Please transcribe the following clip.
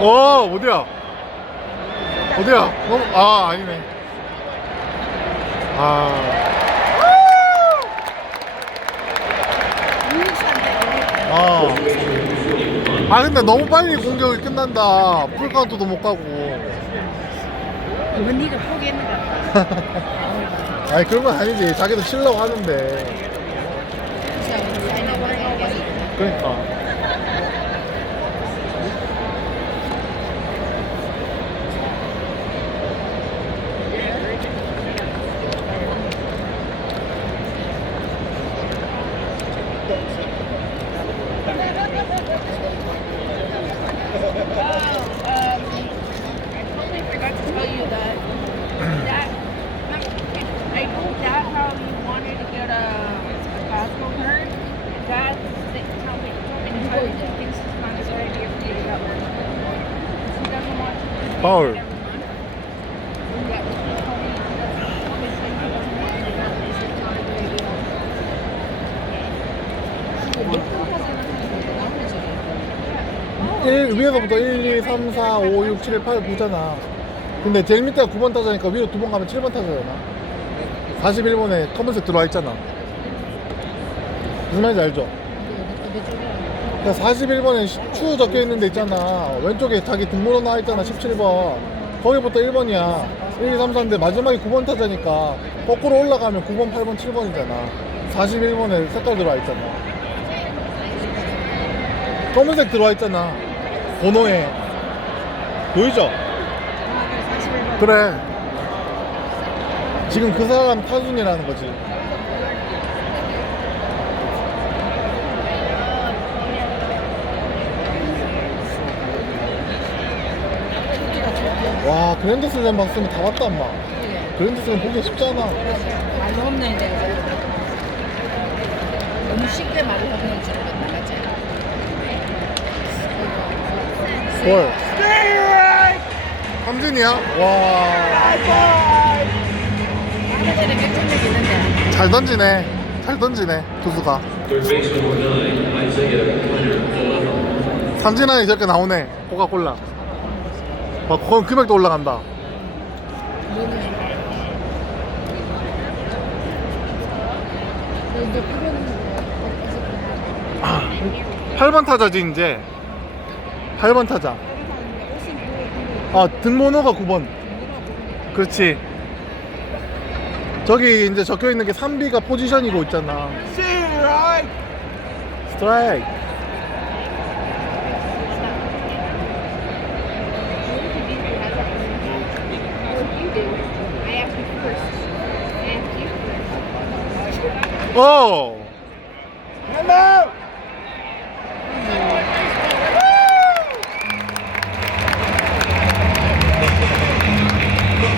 어 어디야? 어디야? 너무 아 아니네. 아. 아. 아 근데 너무 빨리 공격이 끝난다. 풀 카운트도 못 가고. 이건 네가 포기했는 것 같다. 아니 그런 건 아니지. 자기도 치려고 하는데. 그러니까. Idea. 일 위에서부터 1, 2, 3, 4, 5, 6, 7, 8, 9잖아. 근데 제일 밑에가 9번 타자니까 위로 두 번 가면 7번 타자잖아. 41번에 검은색 들어와 있잖아. 무슨 말인지 알죠? 그러니까 41번에 추 적혀 있는 데 있잖아. 왼쪽에 자기 등번호 나와 있잖아. 17번. 거기부터 1번이야. 1, 2, 3, 4인데 마지막에 9번 타자니까 거꾸로 올라가면 9번, 8번, 7번이잖아. 41번에 색깔 들어와 있잖아. 검은색 들어와 있잖아. 번호에. 보이죠? 그래. 지금 그 사람 타순이라는 거지. 와, 그랜드 슬램 봤으면 다 봤다, 엄마. 그랜드 슬램 보기 쉽잖아. 말로 없네 이제 너무 쉽게 줄 알았다 그치? 뭘? 삼진이야? 와. 있는데 잘 던지네. 잘 던지네, 투수가. 삼진안이 저렇게 나오네. 코카콜라. 막, 그건 금액도 올라간다. 아, 8번 타자지, 이제. 8번 타자. 아, 등번호가 9번. 그렇지. 저기 이제 적혀 있는 게 3비가 포지션이고 있잖아. 스트라이크. 오!